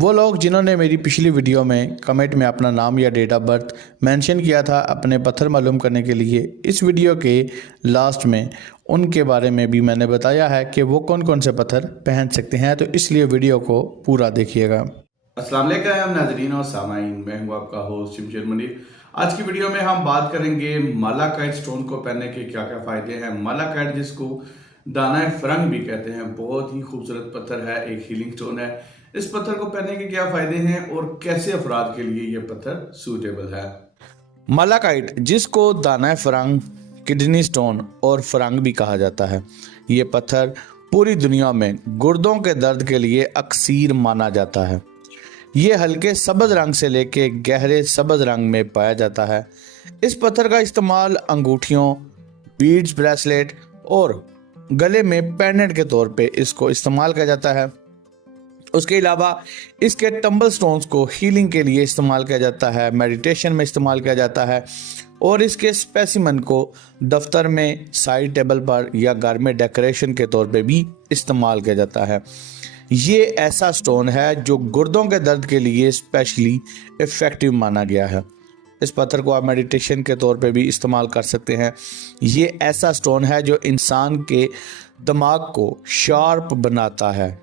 वो लोग जिन्होंने मेरी पिछली वीडियो में कमेंट में अपना नाम या डेट ऑफ बर्थ मेंशन किया था अपने पत्थर मालूम करने के लिए, इस वीडियो के लास्ट में उनके बारे में भी मैंने बताया है कि वो कौन कौन से पत्थर पहन सकते हैं, तो इसलिए वीडियो को पूरा देखिएगा। अस्सलाम वालेकुम नाज़रीन और सामाईन, मैं हूं आपका होस्ट शमशेर मुनीर। आज की वीडियो में हम बात करेंगे मालाकाइट स्टोन को पहनने के क्या क्या फायदे हैं। मालाकाइट जिसको दाना फरंग भी कहते हैं, बहुत ही खूबसूरत पत्थर है, एक हीलिंग स्टोन है। इस पत्थर को पहनने के क्या फायदे हैं और कैसे अफराद के लिए ये पत्थर सूटेबल है। मालाकाइट जिसको दाना फरंग, किडनी स्टोन और फरंग भी कहा जाता है, ये पत्थर पूरी दुनिया में गुर्दों के दर्द के लिए अक्सर माना जाता है। ये हल्के सब्ज रंग से लेके गहरे सब्ज रंग में पाया जाता है। इस पत्थर का इस्तेमाल अंगूठियों, बीड्स, ब्रेसलेट और गले में पेंडेंट के तौर पे इसको इस्तेमाल किया जाता है। उसके अलावा इसके टंबल स्टोन्स को हीलिंग के लिए इस्तेमाल किया जाता है, मेडिटेशन में इस्तेमाल किया जाता है और इसके स्पेसिमन को दफ्तर में, साइड टेबल पर या घर में डेकोरेशन के तौर पे भी इस्तेमाल किया जाता है। ये ऐसा स्टोन है जो गुर्दों के दर्द के लिए स्पेशली इफ़ेक्टिव माना गया है। इस पत्थर को आप मेडिटेशन के तौर पे भी इस्तेमाल कर सकते हैं। ये ऐसा स्टोन है जो इंसान के दिमाग को शार्प बनाता है।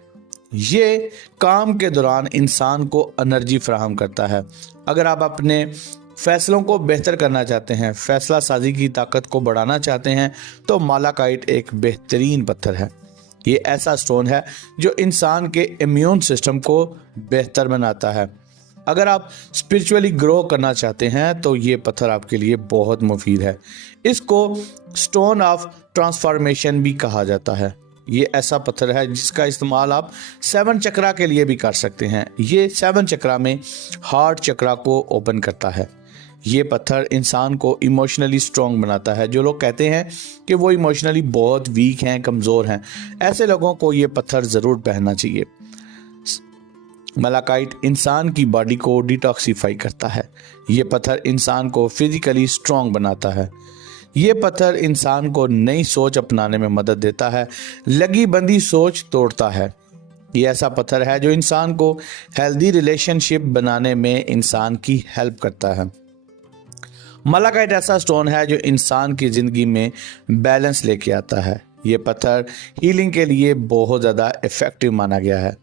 ये काम के दौरान इंसान को एनर्जी फराहम करता है। अगर आप अपने फैसलों को बेहतर करना चाहते हैं, फैसला साजी की ताकत को बढ़ाना चाहते हैं, तो मालाकाइट एक बेहतरीन पत्थर है। ये ऐसा स्टोन है जो इंसान के इम्यून सिस्टम को बेहतर बनाता है। अगर आप स्पिरिचुअली ग्रो करना चाहते हैं तो ये पत्थर आपके लिए बहुत मुफीद है। इसको स्टोन ऑफ ट्रांसफॉर्मेशन भी कहा जाता है। ये ऐसा पत्थर है जिसका इस्तेमाल आप 7 चक्रा के लिए भी कर सकते हैं। ये 7 चक्रा में हार्ट चक्रा को ओपन करता है। ये पत्थर इंसान को इमोशनली स्ट्रॉन्ग बनाता है। जो लोग कहते हैं कि वो इमोशनली बहुत वीक हैं, कमज़ोर हैं, ऐसे लोगों को ये पत्थर ज़रूर पहनना चाहिए। मालाकाइट इंसान की बॉडी को डिटॉक्सीफाई करता है। ये पत्थर इंसान को फिजिकली स्ट्रॉन्ग बनाता है। ये पत्थर इंसान को नई सोच अपनाने में मदद देता है, लगी बंदी सोच तोड़ता है। ये ऐसा पत्थर है जो इंसान को हेल्दी रिलेशनशिप बनाने में इंसान की हेल्प करता है। मालाकाइट ऐसा स्टोन है जो इंसान की ज़िंदगी में बैलेंस लेके आता है। ये पत्थर हीलिंग के लिए बहुत ज़्यादा इफ़ेक्टिव माना गया है।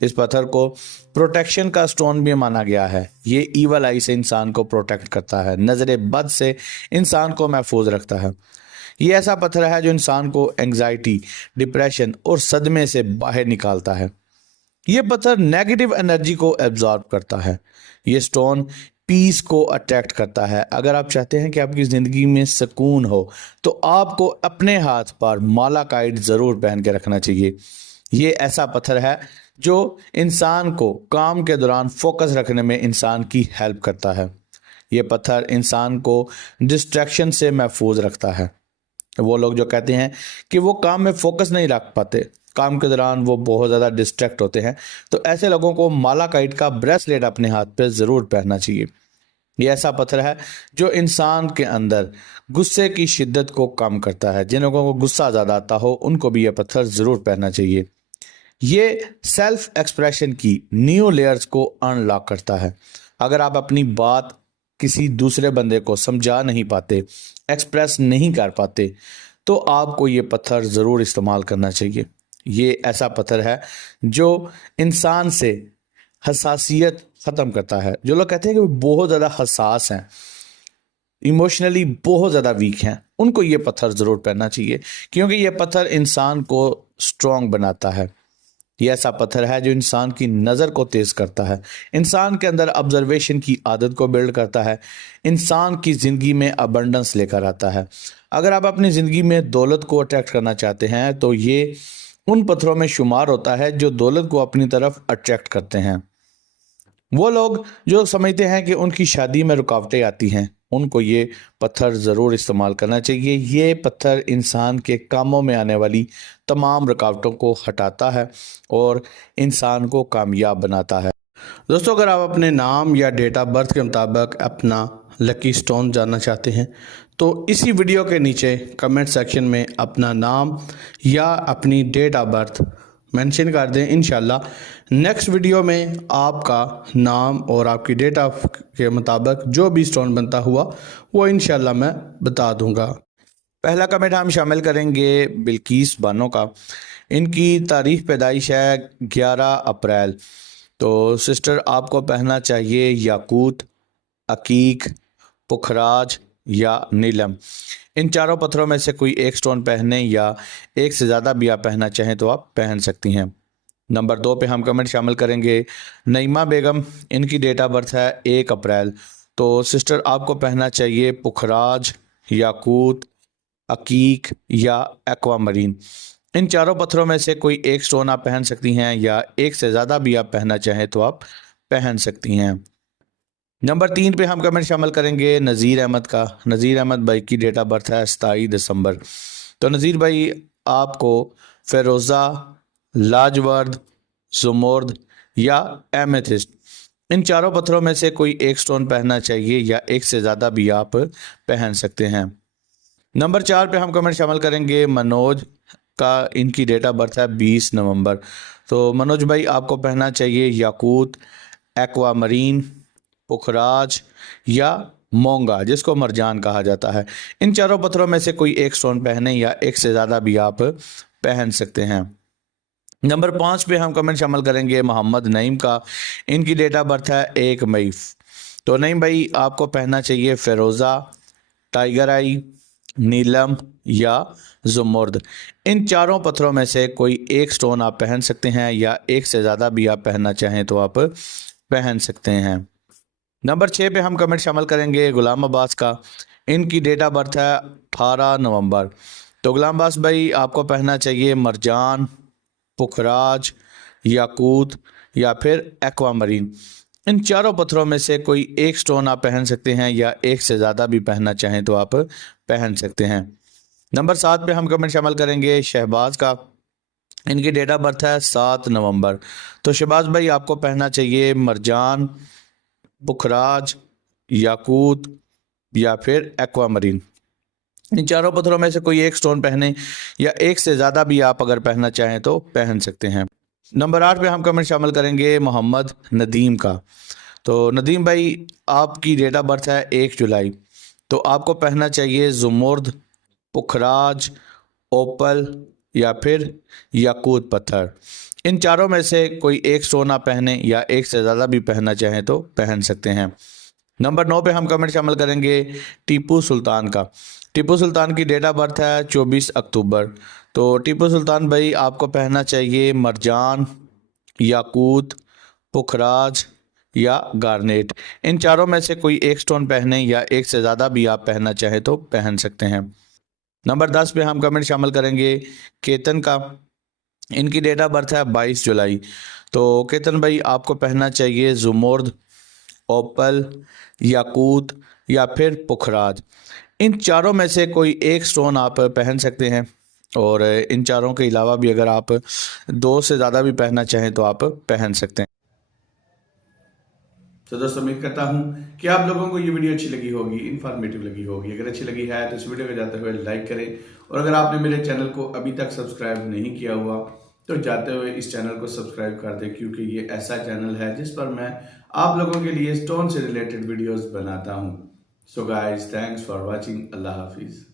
इस पत्थर को प्रोटेक्शन का स्टोन भी माना गया है। ये ईवल आई से इंसान को प्रोटेक्ट करता है, नज़र बद से इंसान को महफूज रखता है। ये ऐसा पत्थर है जो इंसान को एंग्जाइटी, डिप्रेशन और सदमे से बाहर निकालता है। ये पत्थर नेगेटिव एनर्जी को एब्जॉर्ब करता है। ये स्टोन पीस को अट्रैक्ट करता है। अगर आप चाहते हैं कि आपकी ज़िंदगी में सुकून हो तो आपको अपने हाथ पर मालाकाइट ज़रूर पहन के रखना चाहिए। ये ऐसा पत्थर है जो इंसान को काम के दौरान फोकस रखने में इंसान की हेल्प करता है। ये पत्थर इंसान को डिस्ट्रैक्शन से महफूज रखता है। वो लोग जो कहते हैं कि वो काम में फोकस नहीं रख पाते, काम के दौरान वो बहुत ज़्यादा डिस्ट्रैक्ट होते हैं, तो ऐसे लोगों को मालाकाइट का ब्रेसलेट अपने हाथ पे ज़रूर पहनना चाहिए। ये ऐसा पत्थर है जो इंसान के अंदर गुस्से की शिद्दत को कम करता है। जिन लोगों को गुस्सा ज़्यादा आता हो उनको भी यह पत्थर ज़रूर पहनना चाहिए। ये सेल्फ एक्सप्रेशन की न्यू लेयर्स को अनलॉक करता है। अगर आप अपनी बात किसी दूसरे बंदे को समझा नहीं पाते, एक्सप्रेस नहीं कर पाते, तो आपको ये पत्थर ज़रूर इस्तेमाल करना चाहिए। ये ऐसा पत्थर है जो इंसान से हसासियत ख़त्म करता है। जो लोग कहते हैं कि वो बहुत ज़्यादा हसास हैं, इमोशनली बहुत ज़्यादा वीक हैं, उनको ये पत्थर ज़रूर पहनना चाहिए, क्योंकि ये पत्थर इंसान को स्ट्रॉन्ग बनाता है। ये ऐसा पत्थर है जो इंसान की नज़र को तेज़ करता है, इंसान के अंदर ऑब्जर्वेशन की आदत को बिल्ड करता है, इंसान की ज़िंदगी में अबंडेंस लेकर आता है। अगर आप अपनी ज़िंदगी में दौलत को अट्रैक्ट करना चाहते हैं तो ये उन पत्थरों में शुमार होता है जो दौलत को अपनी तरफ अट्रैक्ट करते हैं। वो लोग जो समझते हैं कि उनकी शादी में रुकावटें आती हैं, उनको ये पत्थर ज़रूर इस्तेमाल करना चाहिए। ये पत्थर इंसान के कामों में आने वाली तमाम रुकावटों को हटाता है और इंसान को कामयाब बनाता है। दोस्तों, अगर आप अपने नाम या डेट ऑफ बर्थ के मुताबिक अपना लकी स्टोन जानना चाहते हैं तो इसी वीडियो के नीचे कमेंट सेक्शन में अपना नाम या अपनी डेट ऑफ बर्थ मेंशन कर दें। इंशाल्लाह नेक्स्ट वीडियो में आपका नाम और आपकी डेट ऑफ के मुताबिक जो भी स्टोन बनता हुआ वो इंशाल्लाह मैं बता दूंगा। पहला कमेंट हम शामिल करेंगे बिल्किस बानो का। इनकी तारीख पैदाइश है 11 अप्रैल। तो सिस्टर आपको पहनना चाहिए याकूत, अकीक, पुखराज या नीलम। इन चारों पत्थरों में से कोई एक स्टोन पहने या एक से ज़्यादा भी आप पहनना चाहें तो आप पहन सकती हैं। नंबर 2 पे हम कमेंट शामिल करेंगे नईमा बेगम। इनकी डेट ऑफ बर्थ है 1 अप्रैल। तो सिस्टर आपको पहनना चाहिए पुखराज, याकूत, अकीक या एक्वामरीन। इन चारों पत्थरों में से कोई एक स्टोन आप पहन सकती हैं या एक से ज़्यादा भी आप पहनना चाहें तो आप पहन सकती हैं। नंबर 3 पे हम कमेंट शामिल करेंगे नज़ीर अहमद का। नज़ीर अहमद भाई की डेट ऑफ बर्थ है 27 दिसंबर। तो नज़ीर भाई आपको फ़िरोज़ा, लाजवर्द, जुमर्द या एमेथिस्ट इन चारों पत्थरों में से कोई एक स्टोन पहनना चाहिए या एक से ज़्यादा भी आप पहन सकते हैं। नंबर 4 पे हम कमेंट शामिल करेंगे मनोज का। इनकी डेट ऑफ बर्थ है 20 नवंबर। तो मनोज भाई आपको पहनना चाहिए याकूत, एक्वामरीन, पुखराज या मोंगा जिसको मरजान कहा जाता है। इन चारों पत्थरों में से कोई एक स्टोन पहने या एक से ज़्यादा भी आप पहन सकते हैं। नंबर 5 पे हम कमेंट शामिल करेंगे मोहम्मद नईम का। इनकी डेट ऑफ बर्थ है 1 मई। तो नईम भाई आपको पहनना चाहिए फ़िरोज़ा, टाइगर आई, नीलम या जुमर्द। इन चारों पत्थरों में से कोई एक स्टोन आप पहन सकते हैं या एक से ज़्यादा भी आप पहनना चाहें तो आप पहन सकते हैं। नंबर 6 पे हम कमेंट शामिल करेंगे गुलाम अब्बास का। इनकी डेट ऑफ बर्थ है 18 नवंबर। तो गुलाम अब्बास भाई आपको पहनना चाहिए मरजान, पुखराज, याकूत या फिर एक्वामरीन। इन चारों पत्थरों में से कोई एक स्टोन आप पहन सकते हैं या एक से ज़्यादा भी पहनना चाहें तो आप पहन सकते हैं। नंबर 7 पे हम कमेंट शामिल करेंगे शहबाज का। इनकी डेट ऑफ बर्थ है 7 नवंबर। तो शहबाज भाई आपको पहनना चाहिए मरजान, पुखराज, याकूत या फिर एक्वामरीन। इन चारों पत्थरों में से कोई एक स्टोन पहने या एक से ज़्यादा भी आप अगर पहनना चाहें तो पहन सकते हैं। नंबर 8 पे हम कमेंट शामिल करेंगे मोहम्मद नदीम का। तो नदीम भाई आपकी डेट ऑफ बर्थ है 1 जुलाई। तो आपको पहनना चाहिए जुमर्द, पुखराज, ओपल या फिर याकूत पत्थर। इन चारों में से कोई एक स्टोन आप पहने या एक से ज़्यादा भी पहनना चाहें तो पहन सकते हैं। नंबर 9 पे हम कमेंट शामिल करेंगे टीपू सुल्तान का। टीपू सुल्तान की डेट ऑफ बर्थ है 24 अक्टूबर। तो टीपू सुल्तान भाई आपको पहनना चाहिए मरजान, याकूत, पुखराज या गार्नेट। इन चारों में से कोई एक स्टोन पहने या एक से ज़्यादा भी आप पहनना चाहें तो पहन सकते हैं। नंबर 10 पे हम कमेंट शामिल करेंगे केतन का। इनकी डेट ऑफ बर्थ है 22 जुलाई। तो केतन भाई आपको पहनना चाहिए जुमर्द, ओपल, याकूत या फिर पुखराज। इन चारों में से कोई एक स्टोन आप पहन सकते हैं और इन चारों के अलावा भी अगर आप 2 से ज़्यादा भी पहनना चाहें तो आप पहन सकते हैं। तो दोस्तों उम्मीद करता हूँ कि आप लोगों को ये वीडियो अच्छी लगी होगी, इन्फॉर्मेटिव लगी होगी। अगर अच्छी लगी है तो इस वीडियो को जाते हुए लाइक करें और अगर आपने मेरे चैनल को अभी तक सब्सक्राइब नहीं किया हुआ तो जाते हुए इस चैनल को सब्सक्राइब कर दें, क्योंकि ये ऐसा चैनल है जिस पर मैं आप लोगों के लिए स्टोन से रिलेटेड वीडियोस बनाता हूँ। So guys, thanks for watching. अल्लाह हाफिज़।